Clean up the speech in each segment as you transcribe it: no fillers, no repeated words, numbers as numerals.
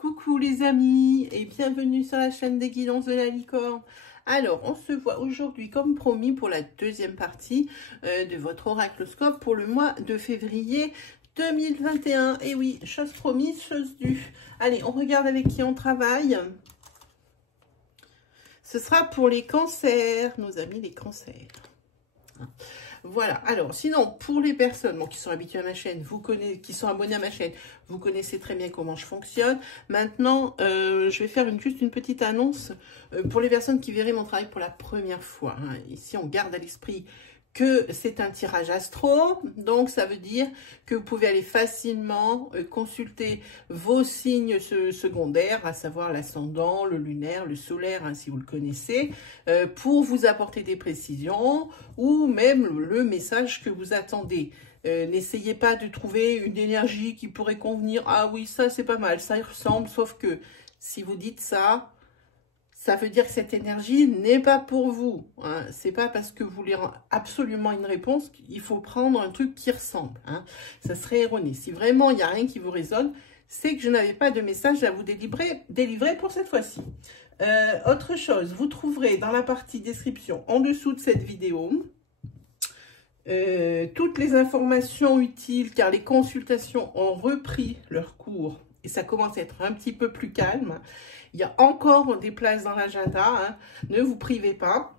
Coucou les amis et bienvenue sur la chaîne des guidances de la licorne. Alors, on se voit aujourd'hui comme promis pour la deuxième partie de votre oracloscope pour le mois de février 2021. Et oui, chose promise, chose due. Allez, on regarde avec qui on travaille. Ce sera pour les cancers, nos amis les cancers. Voilà, alors sinon pour les personnes qui sont habituées à ma chaîne, qui sont abonnées à ma chaîne, vous connaissez très bien comment je fonctionne. Maintenant, je vais faire juste une petite annonce pour les personnes qui verraient mon travail pour la première fois. Hein. Ici, on garde à l'esprit que c'est un tirage astro, donc ça veut dire que vous pouvez aller facilement consulter vos signes secondaires, à savoir l'ascendant, le lunaire, le solaire, hein, si vous le connaissez, pour vous apporter des précisions ou même le message que vous attendez. N'essayez pas de trouver une énergie qui pourrait convenir. Ah oui, ça c'est pas mal, ça y ressemble, sauf que si vous dites ça, ça veut dire que cette énergie n'est pas pour vous. Hein. C'est pas parce que vous voulez absolument une réponse qu'il faut prendre un truc qui ressemble. Hein. Ça serait erroné. Si vraiment il n'y a rien qui vous résonne, c'est que je n'avais pas de message à vous délivrer pour cette fois-ci. Autre chose, vous trouverez dans la partie description en dessous de cette vidéo toutes les informations utiles car les consultations ont repris leur cours et ça commence à être un petit peu plus calme. Il y a encore des places dans l'agenda, hein. Ne vous privez pas.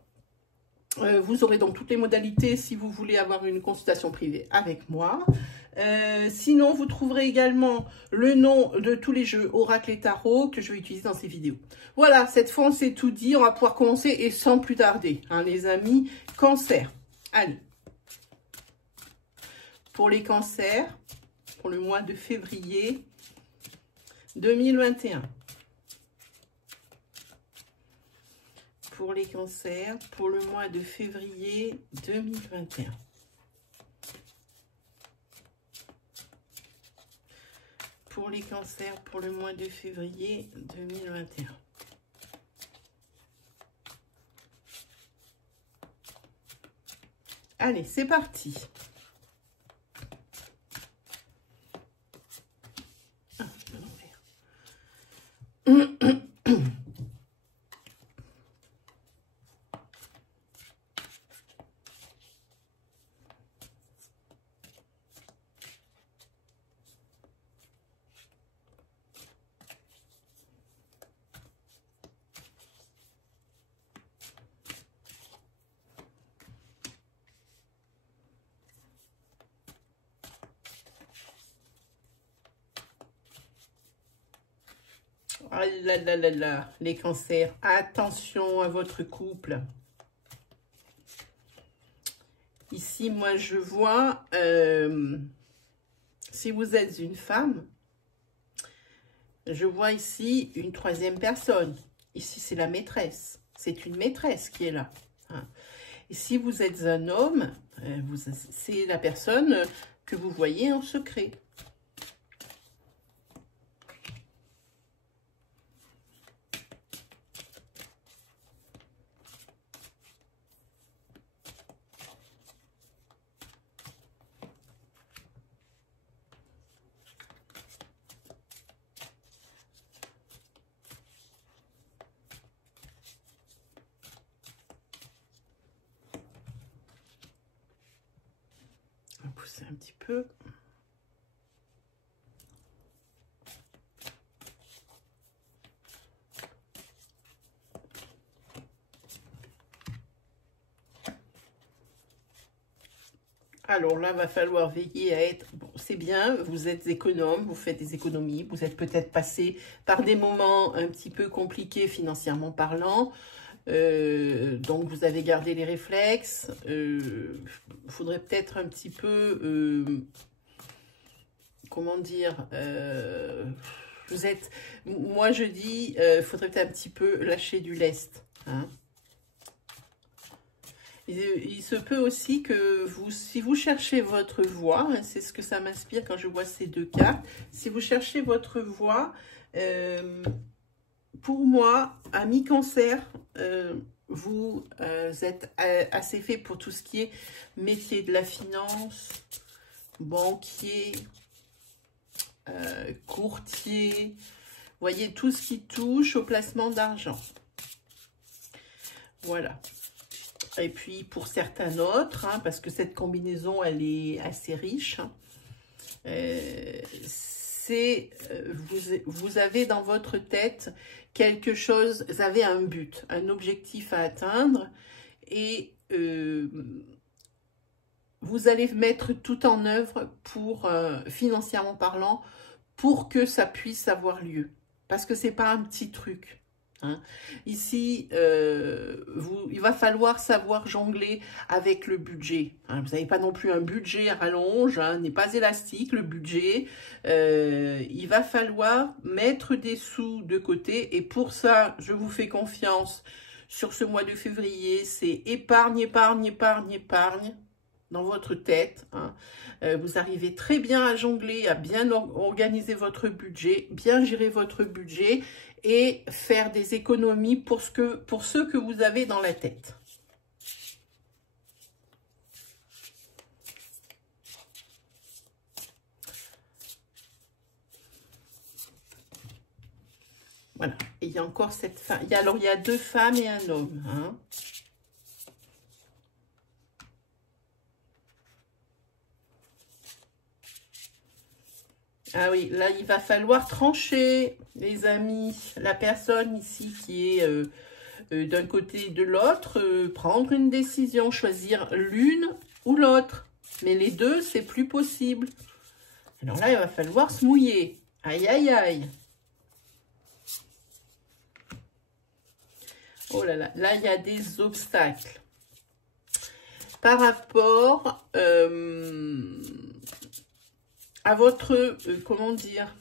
Vous aurez donc toutes les modalités si vous voulez avoir une consultation privée avec moi. Sinon, vous trouverez également le nom de tous les jeux Oracle et Tarot que je vais utiliser dans ces vidéos. Voilà, cette fois, on s'est tout dit. On va pouvoir commencer et sans plus tarder, hein, les amis. Cancer. Allez. Pour les cancers, pour le mois de février 2021. Pour les cancers, pour le mois de février 2021. Pour les cancers, pour le mois de février 2021. Allez, c'est parti. Ah là là là là, les cancers, attention à votre couple. Ici, moi, je vois, si vous êtes une femme, je vois ici une troisième personne. Ici, c'est la maîtresse. C'est une maîtresse qui est là. Hein. Et si vous êtes un homme, c'est la personne que vous voyez en secret. Pousser un petit peu. Alors là, va falloir veiller à être... Bon, c'est bien, vous êtes économe, vous faites des économies, vous êtes peut-être passé par des moments un petit peu compliqués financièrement parlant. Donc vous avez gardé les réflexes. Faudrait peut-être un petit peu, comment dire, vous êtes, moi je dis, faudrait peut-être un petit peu lâcher du lest. Hein. Il se peut aussi que si vous cherchez votre voie, hein, c'est ce que ça m'inspire quand je vois ces deux cartes, si vous cherchez votre voie, pour moi, ami cancer, vous êtes assez fait pour tout ce qui est métier de la finance, banquier, courtier, Voyez tout ce qui touche au placement d'argent. Voilà. Et puis, pour certains autres, hein, parce que cette combinaison, elle est assez riche, hein, vous avez dans votre tête quelque chose, vous avez un but, un objectif à atteindre, et vous allez mettre tout en œuvre pour, financièrement parlant, pour que ça puisse avoir lieu. Parce que c'est pas un petit truc. Hein. Ici, il va falloir savoir jongler avec le budget. Hein. Vous n'avez pas non plus un budget à rallonge, hein, n'est pas élastique le budget. Il va falloir mettre des sous de côté et pour ça, je vous fais confiance sur ce mois de février. C'est épargne, épargne, épargne, épargne dans votre tête. Hein. Vous arrivez très bien à jongler, à bien organiser votre budget, bien gérer votre budget et faire des économies pour ce que vous avez dans la tête. Voilà. Et il y a encore cette femme. Alors, il y a 2 femmes et un homme. Hein. Ah oui, là, il va falloir trancher, les amis. La personne ici qui est d'un côté et de l'autre, prendre une décision, choisir l'une ou l'autre. Mais les deux, c'est plus possible. Alors là, il va falloir se mouiller. Aïe, aïe, aïe. Oh là là, là, il y a des obstacles. Par rapport à votre, comment dire,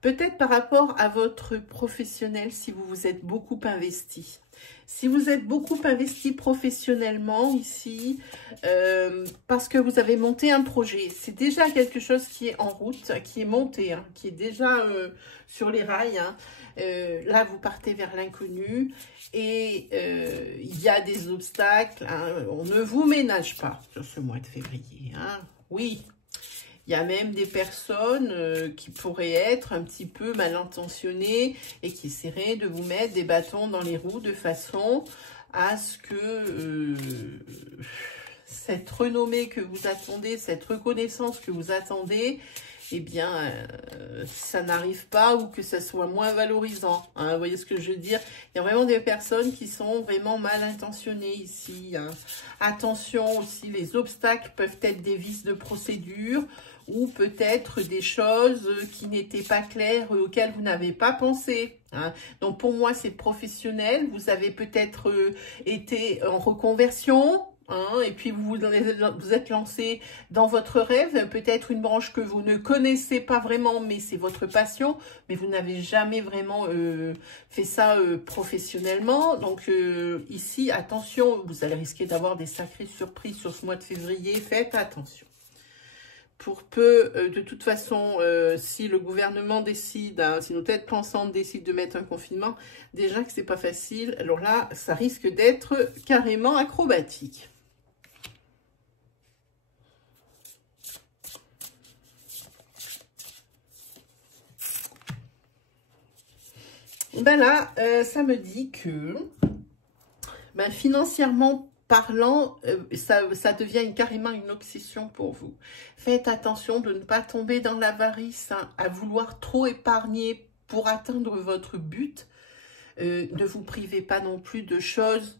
peut-être par rapport à votre professionnel, si vous vous êtes beaucoup investi. Si vous êtes beaucoup investi professionnellement ici, parce que vous avez monté un projet, c'est déjà quelque chose qui est en route, qui est monté, hein, qui est déjà sur les rails. Hein. Là, vous partez vers l'inconnu et il y a des obstacles. Hein. On ne vous ménage pas sur ce mois de février. Hein. Oui. Il y a même des personnes qui pourraient être un petit peu mal intentionnées et qui essaieraient de vous mettre des bâtons dans les roues de façon à ce que cette renommée que vous attendez, cette reconnaissance que vous attendez, eh bien, ça n'arrive pas ou que ça soit moins valorisant. Hein, vous voyez ce que je veux dire? Il y a vraiment des personnes qui sont vraiment mal intentionnées ici. Hein. Attention aussi, les obstacles peuvent être des vices de procédure ou peut-être des choses qui n'étaient pas claires, auxquelles vous n'avez pas pensé. Hein. Donc, pour moi, c'est professionnel. Vous avez peut-être été en reconversion. Hein, et puis, vous êtes lancé dans votre rêve, peut-être une branche que vous ne connaissez pas vraiment, mais c'est votre passion, mais vous n'avez jamais vraiment fait ça professionnellement. Donc, ici, attention, vous allez risquer d'avoir des sacrées surprises sur ce mois de février. Faites attention. Pour peu, de toute façon, si le gouvernement décide, hein, si nos têtes pensantes décident de mettre un confinement, déjà que c'est pas facile, alors là, ça risque d'être carrément acrobatique. Ben là, ça me dit que ben, financièrement parlant, ça devient carrément une obsession pour vous. Faites attention de ne pas tomber dans l'avarice, hein, à vouloir trop épargner pour atteindre votre but. Ne vous privez pas non plus de choses.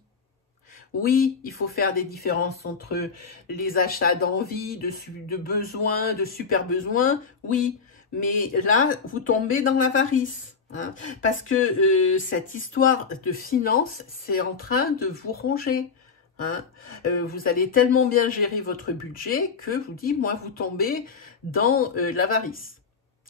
Oui, il faut faire des différences entre les achats d'envie, de besoins, de super besoins, oui. Mais là, vous tombez dans l'avarice. Hein, parce que cette histoire de finances, c'est en train de vous ronger. Hein. Vous allez tellement bien gérer votre budget que vous dites, moi, vous tombez dans l'avarice.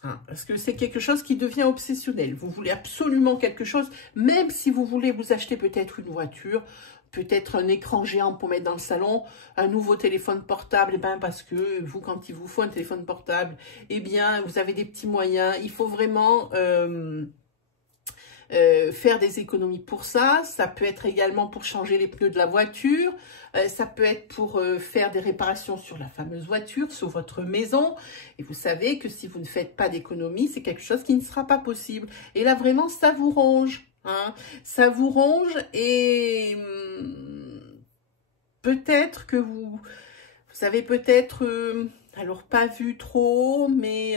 Hein, parce que c'est quelque chose qui devient obsessionnel. Vous voulez absolument quelque chose, même si vous voulez vous acheter peut-être une voiture, peut-être un écran géant pour mettre dans le salon, un nouveau téléphone portable, eh ben parce que vous, quand il vous faut un téléphone portable, eh bien, vous avez des petits moyens. Il faut vraiment faire des économies pour ça. Ça peut être également pour changer les pneus de la voiture. Ça peut être pour faire des réparations sur la fameuse voiture, sur votre maison. Et vous savez que si vous ne faites pas d'économies, c'est quelque chose qui ne sera pas possible. Et là, vraiment, ça vous ronge. Hein. Ça vous ronge et peut-être que vous avez peut-être, alors pas vu trop, mais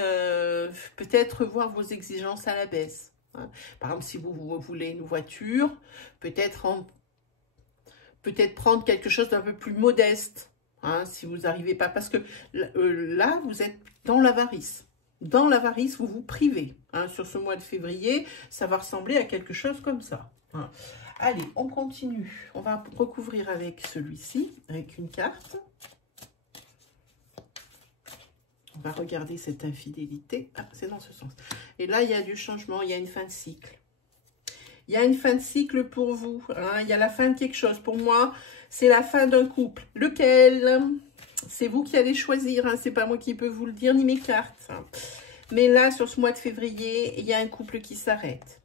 peut-être voir vos exigences à la baisse. Hein. Par exemple, si vous voulez une voiture, peut-être prendre quelque chose d'un peu plus modeste, hein, si vous n'arrivez pas. Parce que là, vous êtes dans l'avarice. Dans l'avarice, vous vous privez. Hein. Sur ce mois de février, ça va ressembler à quelque chose comme ça. Hein. Allez, on continue. On va recouvrir avec celui-ci, avec une carte. On va regarder cette infidélité. Ah, c'est dans ce sens. Et là, il y a du changement, il y a une fin de cycle. Il y a une fin de cycle pour vous. Hein. Il y a la fin de quelque chose. Pour moi, c'est la fin d'un couple. Lequel? C'est vous qui allez choisir. Hein. C'est pas moi qui peux vous le dire, ni mes cartes. Hein. Mais là, sur ce mois de février, il y a un couple qui s'arrête.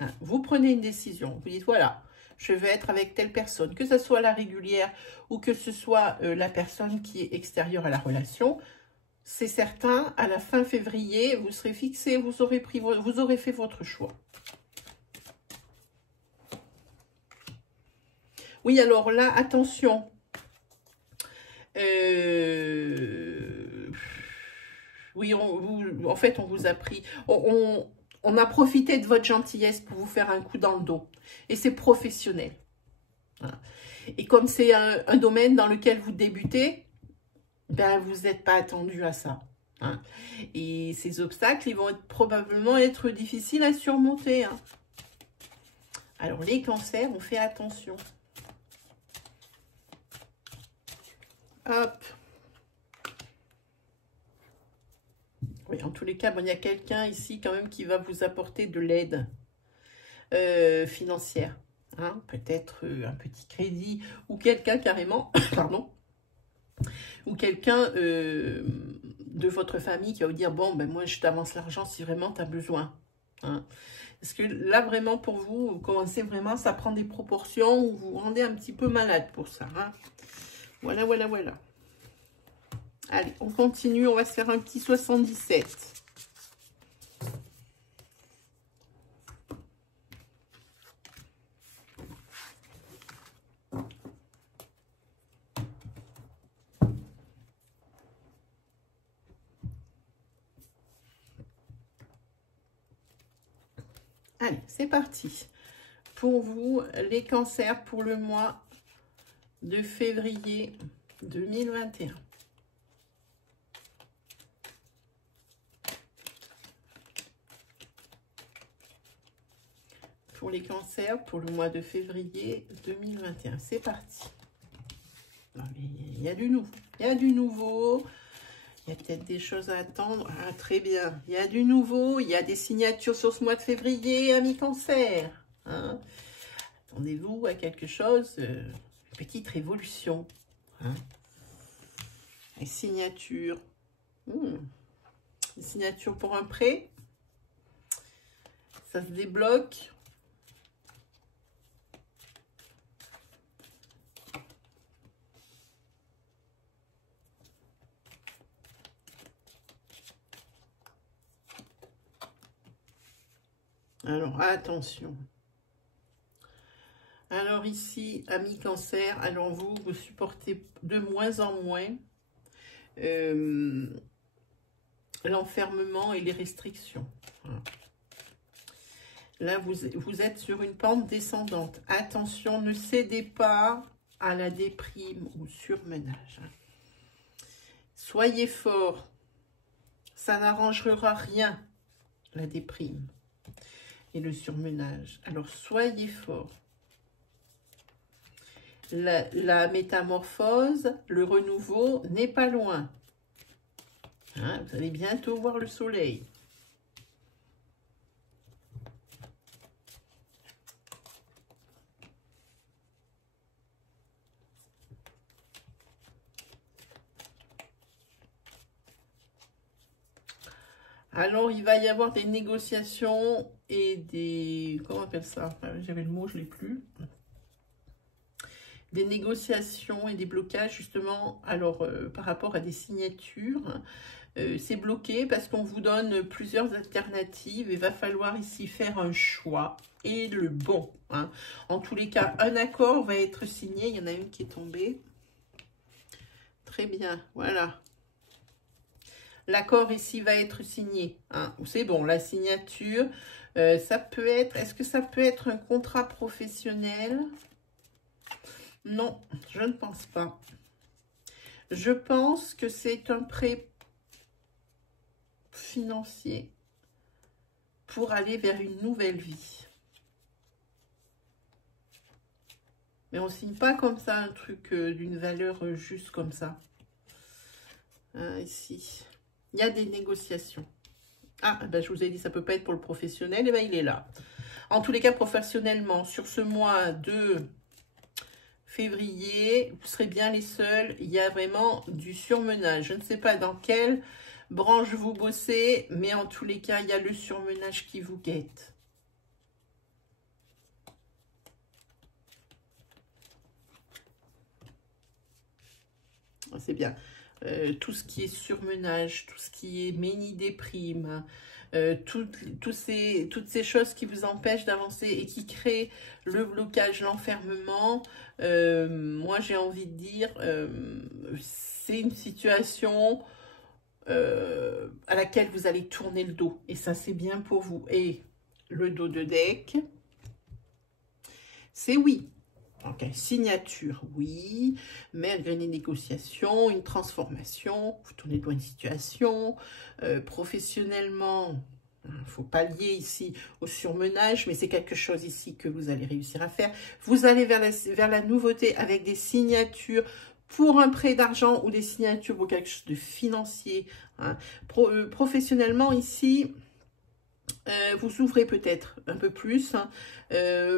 Hein. Vous prenez une décision. Vous dites, voilà, je vais être avec telle personne. Que ce soit la régulière ou que ce soit la personne qui est extérieure à la relation. C'est certain, à la fin février, vous serez fixé, vous aurez fait votre choix. Oui, alors là, attention. Oui, en fait, on vous a pris... On a profité de votre gentillesse pour vous faire un coup dans le dos. Et c'est professionnel. Voilà. Et comme c'est un domaine dans lequel vous débutez, ben, vous n'êtes pas attendu à ça. Hein. Et ces obstacles, ils vont probablement être difficiles à surmonter. Hein. Alors, les cancers, on fait attention. Hop. Oui, en tous les cas, bon, il y a quelqu'un ici quand même qui va vous apporter de l'aide financière. Hein. Peut-être un petit crédit ou quelqu'un carrément, pardon, ou quelqu'un de votre famille qui va vous dire, bon, ben moi, je t'avance l'argent si vraiment tu as besoin. Hein. Parce que là, vraiment, pour vous, vous commencez vraiment, ça prend des proportions où vous vous rendez un petit peu malade pour ça. Hein. Voilà, voilà, voilà. Allez, on continue, on va se faire un petit 77. Allez, c'est parti. Pour vous, les cancers pour le mois de février 2021. Pour les cancers, pour le mois de février 2021. C'est parti. Non, mais il y a du nouveau. Il y a du nouveau. Il y a peut-être des choses à attendre. Ah, très bien. Il y a du nouveau. Il y a des signatures sur ce mois de février, amis cancer. Hein. Attendez-vous à quelque chose. Une petite révolution. Hein. Les signatures. Les signatures pour un prêt. Ça se débloque. Alors, attention. Alors ici, amis cancer, alors vous supportez de moins en moins l'enfermement et les restrictions. Voilà. Là, vous êtes sur une pente descendante. Attention, ne cédez pas à la déprime ou surmenage. Soyez fort. Ça n'arrangera rien, la déprime et le surmenage. Alors, soyez fort. La métamorphose, le renouveau n'est pas loin. Hein, vous allez bientôt voir le soleil. Alors, il va y avoir des négociations et des... Comment on appelle ça? J'avais le mot, je ne l'ai plus. Des négociations et des blocages, justement, alors, par rapport à des signatures. C'est bloqué parce qu'on vous donne plusieurs alternatives. Il va falloir ici faire un choix et le bon. Hein. En tous les cas, un accord va être signé. Il y en a une qui est tombée. Très bien, voilà. L'accord ici va être signé. Hein. C'est bon, la signature, ça peut être... Est-ce que ça peut être un contrat professionnel? Non, je ne pense pas. Je pense que c'est un prêt financier pour aller vers une nouvelle vie. Mais on ne signe pas comme ça un truc d'une valeur juste comme ça. Ici. Il y a des négociations. Ah, ben, je vous ai dit, ça ne peut pas être pour le professionnel. Et ben, il est là. En tous les cas, professionnellement, sur ce mois de février, vous serez bien les seuls. Il y a vraiment du surmenage. Je ne sais pas dans quelle branche vous bossez, mais en tous les cas, il y a le surmenage qui vous guette. C'est bien. Tout ce qui est surmenage, tout ce qui est méni-déprime, toutes ces choses qui vous empêchent d'avancer et qui créent le blocage, l'enfermement, moi j'ai envie de dire, c'est une situation à laquelle vous allez tourner le dos. Et ça, c'est bien pour vous. Et le dos de deck, c'est oui. Ok, signature, oui, malgré les négociations, une transformation, vous tournez le dos à une situation, professionnellement, il faut pallier ici au surmenage, mais c'est quelque chose ici que vous allez réussir à faire. Vous allez vers la nouveauté avec des signatures pour un prêt d'argent ou des signatures pour quelque chose de financier. Hein. Professionnellement ici... vous ouvrez peut-être un peu plus, hein.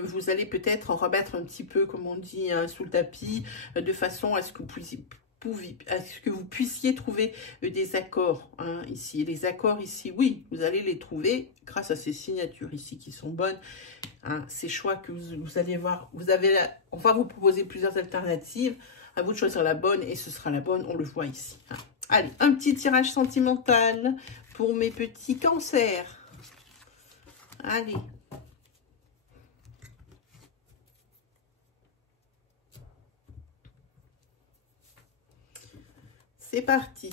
Vous allez peut-être en remettre un petit peu, comme on dit, hein, sous le tapis, de façon à ce que vous puissiez trouver des accords hein, ici. Et les accords ici, oui, vous allez les trouver grâce à ces signatures ici qui sont bonnes. Hein, ces choix que vous allez voir, on va vous proposer plusieurs alternatives. À vous de choisir la bonne et ce sera la bonne, on le voit ici. Hein. Allez, un petit tirage sentimental pour mes petits cancers. Allez. C'est parti.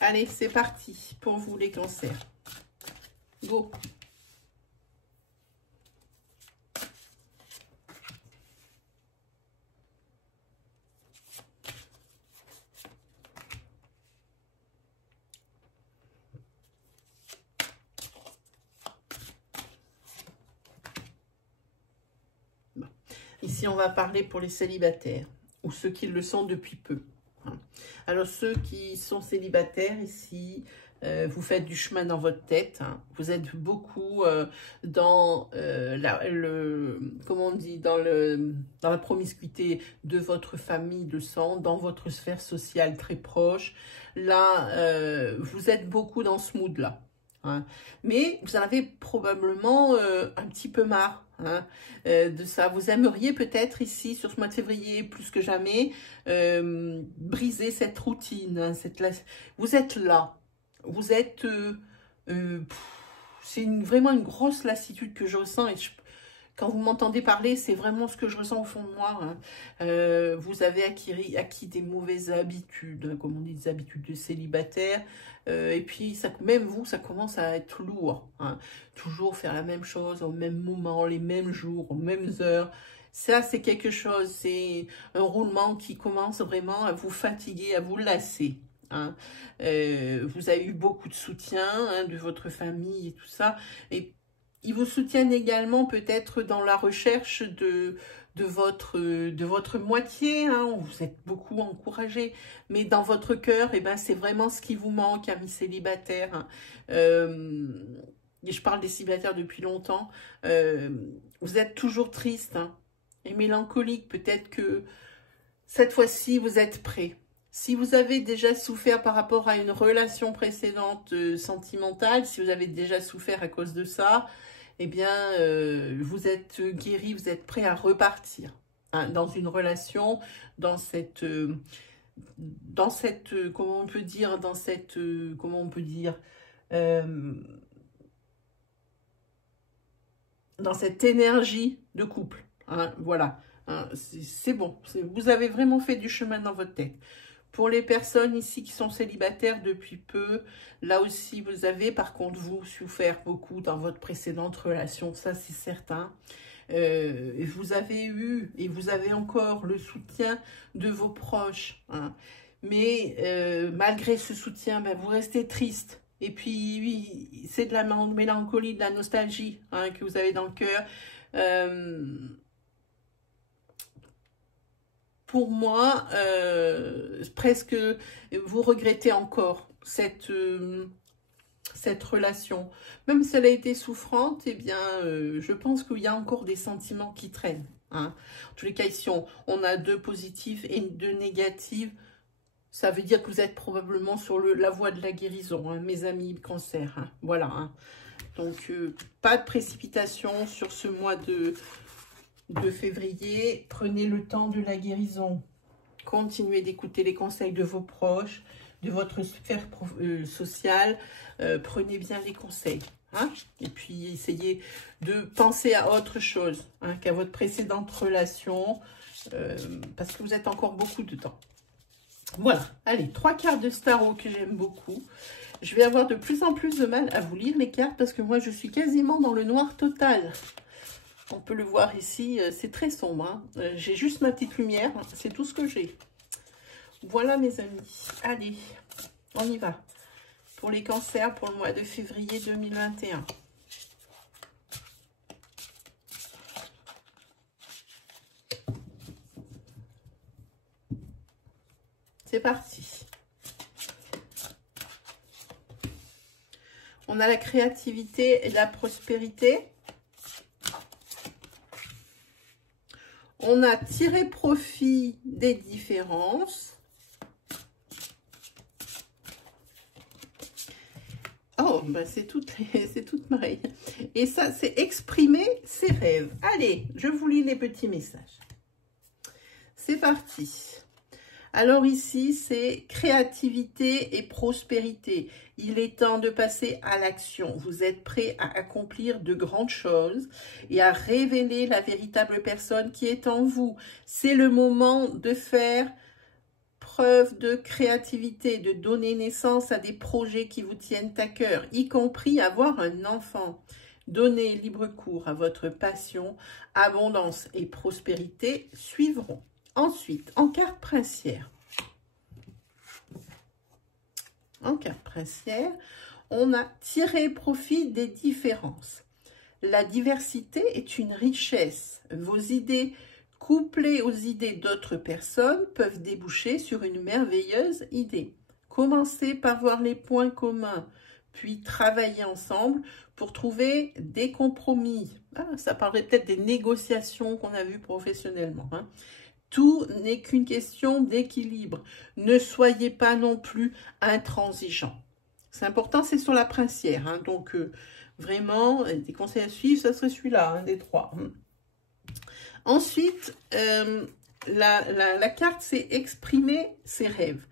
Allez, c'est parti pour vous les cancers. Go. Bon. Ici, on va parler pour les célibataires ou ceux qui le sont depuis peu. Alors, ceux qui sont célibataires ici, vous faites du chemin dans votre tête. Hein. Vous êtes beaucoup dans comment on dit, dans la promiscuité de votre famille de sang, dans votre sphère sociale très proche. Là, vous êtes beaucoup dans ce mood-là. Hein. Mais vous en avez probablement un petit peu marre hein, de ça. Vous aimeriez peut-être ici, sur ce mois de février, plus que jamais, briser cette routine. Hein, vous êtes là. Vous êtes... c'est vraiment une grosse lassitude que je ressens et Quand vous m'entendez parler, c'est vraiment ce que je ressens au fond de moi. Hein. Vous avez acquis des mauvaises habitudes, comme on dit, des habitudes de célibataire. Et puis, ça, même vous, ça commence à être lourd. Hein. Toujours faire la même chose au même moment, les mêmes jours, aux mêmes heures. Ça, c'est quelque chose, c'est un roulement qui commence vraiment à vous fatiguer, à vous lasser. Hein. Vous avez eu beaucoup de soutien hein, de votre famille et tout ça. Et ils vous soutiennent également peut-être dans la recherche de votre moitié. Hein. Vous êtes beaucoup encouragé, mais dans votre cœur, eh ben, c'est vraiment ce qui vous manque, amis célibataires. Hein. Et je parle des célibataires depuis longtemps. Vous êtes toujours triste hein, et mélancolique. Peut-être que cette fois-ci, vous êtes prêts. Si vous avez déjà souffert par rapport à une relation précédente sentimentale, si vous avez déjà souffert à cause de ça, eh bien, vous êtes guéri, vous êtes prêt à repartir hein, dans une relation, dans cette comment on peut dire, dans cette énergie de couple. Hein, voilà, hein, c'est bon, vous avez vraiment fait du chemin dans votre tête. Pour les personnes ici qui sont célibataires depuis peu, là aussi vous avez par contre vous souffert beaucoup dans votre précédente relation, ça c'est certain. Vous avez eu et vous avez encore le soutien de vos proches. Hein. Mais malgré ce soutien, ben, vous restez triste. Et puis oui, c'est de la mélancolie, de la nostalgie hein, que vous avez dans le cœur. Pour moi, presque, vous regrettez encore cette relation. Même si elle a été souffrante, eh bien, je pense qu'il y a encore des sentiments qui traînent. Hein. En tous les cas, ici, on a 2 positifs et 2 négatives. Ça veut dire que vous êtes probablement sur la voie de la guérison, hein, mes amis cancer. Hein. Voilà. Hein. Donc, pas de précipitation sur ce mois de février, prenez le temps de la guérison. Continuez d'écouter les conseils de vos proches, de votre sphère sociale. Prenez bien les conseils. Hein? Et puis, essayez de penser à autre chose hein, qu'à votre précédente relation, parce que vous êtes encore beaucoup dedans. Voilà. Allez, 3 cartes de Tarot que j'aime beaucoup. Je vais avoir de plus en plus de mal à vous lire les cartes, parce que moi, je suis quasiment dans le noir total. On peut le voir ici, c'est très sombre. Hein. J'ai juste ma petite lumière, c'est tout ce que j'ai. Voilà mes amis. Allez, on y va. Pour les cancers, pour le mois de février 2021. C'est parti. On a la créativité et la prospérité. On a tiré profit des différences. Oh, ben c'est tout pareil. Et ça, c'est exprimer ses rêves. Allez, je vous lis les petits messages. C'est parti. Alors ici, c'est créativité et prospérité. Il est temps de passer à l'action. Vous êtes prêt à accomplir de grandes choses et à révéler la véritable personne qui est en vous. C'est le moment de faire preuve de créativité, de donner naissance à des projets qui vous tiennent à cœur, y compris avoir un enfant. Donnez libre cours à votre passion. Abondance et prospérité suivront. Ensuite, en carte princière. En carte princière, on a tiré profit des différences. La diversité est une richesse. Vos idées couplées aux idées d'autres personnes peuvent déboucher sur une merveilleuse idée. Commencez par voir les points communs, puis travailler ensemble pour trouver des compromis. Ah, ça parlerait peut-être des négociations qu'on a vues professionnellement. Hein. Tout n'est qu'une question d'équilibre. Ne soyez pas non plus intransigeants. C'est important, c'est sur la princière. Hein, donc, vraiment, des conseils à suivre, ça serait celui-là, un des 3. Ensuite, la carte, c'est exprimer ses rêves.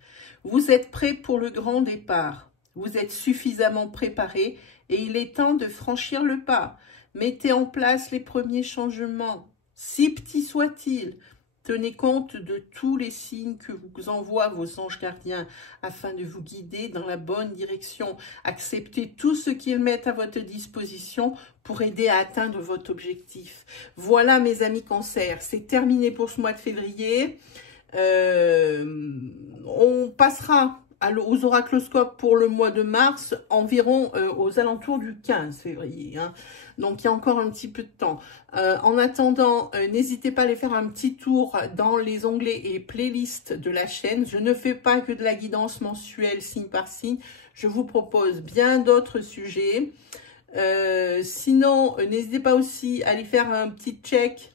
Vous êtes prêt pour le grand départ. Vous êtes suffisamment préparé et il est temps de franchir le pas. Mettez en place les premiers changements, si petits soient-ils. Tenez compte de tous les signes que vous envoient vos anges gardiens afin de vous guider dans la bonne direction. Acceptez tout ce qu'ils mettent à votre disposition pour aider à atteindre votre objectif. Voilà mes amis Cancer, c'est terminé pour ce mois de février. On passera aux oracloscopes pour le mois de mars, environ aux alentours du 15 février. Hein. Donc, il y a encore un petit peu de temps. En attendant, n'hésitez pas à aller faire un petit tour dans les onglets et playlists de la chaîne. Je ne fais pas que de la guidance mensuelle, signe par signe. Je vous propose bien d'autres sujets. Sinon, n'hésitez pas aussi à aller faire un petit check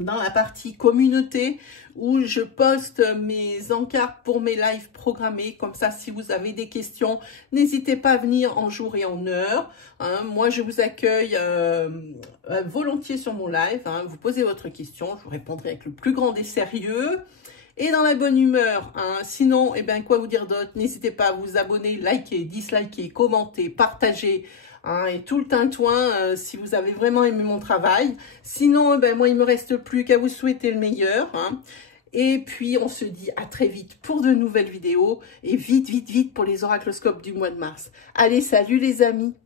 dans la partie communauté où je poste mes encarts pour mes lives programmés. Comme ça, si vous avez des questions, n'hésitez pas à venir en jour et en heure. Hein. Moi, je vous accueille volontiers sur mon live. Hein. Vous posez votre question, je vous répondrai avec le plus grand des sérieux et dans la bonne humeur. Hein. Sinon, eh ben, quoi vous dire d'autre? N'hésitez pas à vous abonner, liker, disliker, commenter, partager. Hein, et tout le tintouin si vous avez vraiment aimé mon travail. Sinon, ben, moi, il me reste plus qu'à vous souhaiter le meilleur. Hein. Et puis, on se dit à très vite pour de nouvelles vidéos. Et vite, vite, vite pour les oracloscopes du mois de mars. Allez, salut les amis!